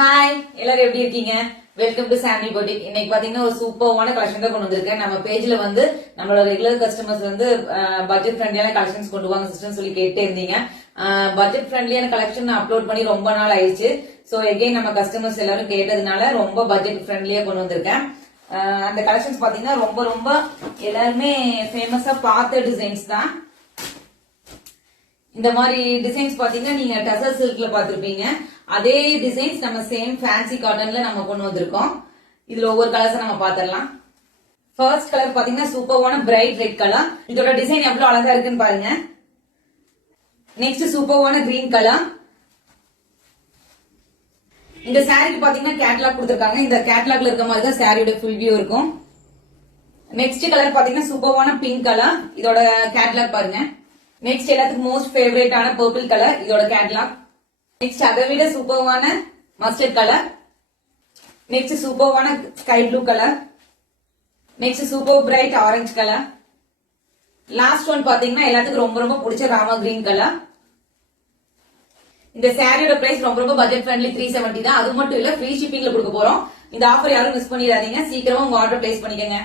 Hi, எல்லாரும் எப்படி இருக்கீங்க? Welcome to Sandy boutique. இன்னைக்கு பாத்தீங்கன்னா ஒரு சூப்பரான கலெக்ஷன் தான் கொண்டு வந்திருக்கேன். நம்ம பேஜ்ல வந்து நம்மளோட ரெகுலர் கஸ்டமர்ஸ் வந்து பட்ஜெட் ஃப்ரெண்ட்லியான கலெக்ஷன்ஸ் கொண்டு வாங்க சிஸ்டர் சொல்லி கேட்டே இருந்தீங்க. பட்ஜெட் ஃப்ரெண்ட்லியான கலெக்ஷன் அப்லோட் பண்ணி ரொம்ப நாள் ஆயிடுச்சு. சோ எகைன் நம்ம கஸ்டமர்ஸ் எல்லாரும் கேட்டதுனால ரொம்ப பட்ஜெட் ஃப்ரெண்ட்லியா கொண்டு வந்திருக்கேன். அந்த கலெக்ஷன்ஸ் பாத்தீங்கன்னா ரொம்ப ரொம்ப எல்லாருமே ஃபேமஸா பார்த்த டிசைன்ஸ் தான். இந்த மாதிரி டிசைன்ஸ் பாத்தீங்கன்னா நீங்க டசர் சில்க்ல பாத்திருப்பீங்க. அதே டிசைன்ஸ் நம்ம சேம் ஃபேன்சி காட்டன்ல நம்ம கொண்டு வந்திருக்கோம். இதுல ஒவ்வொரு கலர்ஸ் நம்ம பாத்திரலாம். ஃபர்ஸ்ட் கலர் பாத்தீங்கன்னா சூப்பரான பிரைட் ரெட் கலர். இதோட டிசைன் எவ்வளவு அழகா இருக்குன்னு பாருங்க. நெக்ஸ்ட் சூப்பரான கிரீன் கலர். இந்த சாரிக்கு பாத்தீங்கன்னா கேட்டலாக் கொடுத்திருக்காங்க. இந்த கேட்டலாக்ல இருக்க மாதிரி தான் சாரியோட ஃபுல் வியூ இருக்கும். நெக்ஸ்ட் கலர் பாத்தீங்கன்னா சூப்பரான பிங்க் கலர். இதோட கேட்டலாக் பாருங்க. நெக்ஸ்ட் எல்லாத்துக்கும் மோஸ்ட் ஃபேவரேட்டான பர்பிள் கலர். இதோட கேட்டலாக். நெக்ஸ்ட் அதை விட சூப்பரான மஸ்டர்ட் கலர். நெக்ஸ்ட் சூப்பரான sky blue colour. Next super bright orange colour. Last one பாத்தீங்கன்னா எல்லாத்துக்கும் ரொம்ப ரொம்ப பிடிச்ச ராமா கிரீன் கலர். இந்த சாரியோட பிரைஸ் ரொம்ப ரொம்ப பட்ஜெட் ஃப்ரெண்ட்லி 370 தான். அது மட்டும் இல்ல, ஃப்ரீ ஷிப்பிங்ல கொடுக்க போறோம். இந்த ஆஃபர் யாரும் மிஸ் பண்ணிடாதீங்க. சீக்கிரமா உங்க ஆர்டர் பிளேஸ் பண்ணிக்கங்க.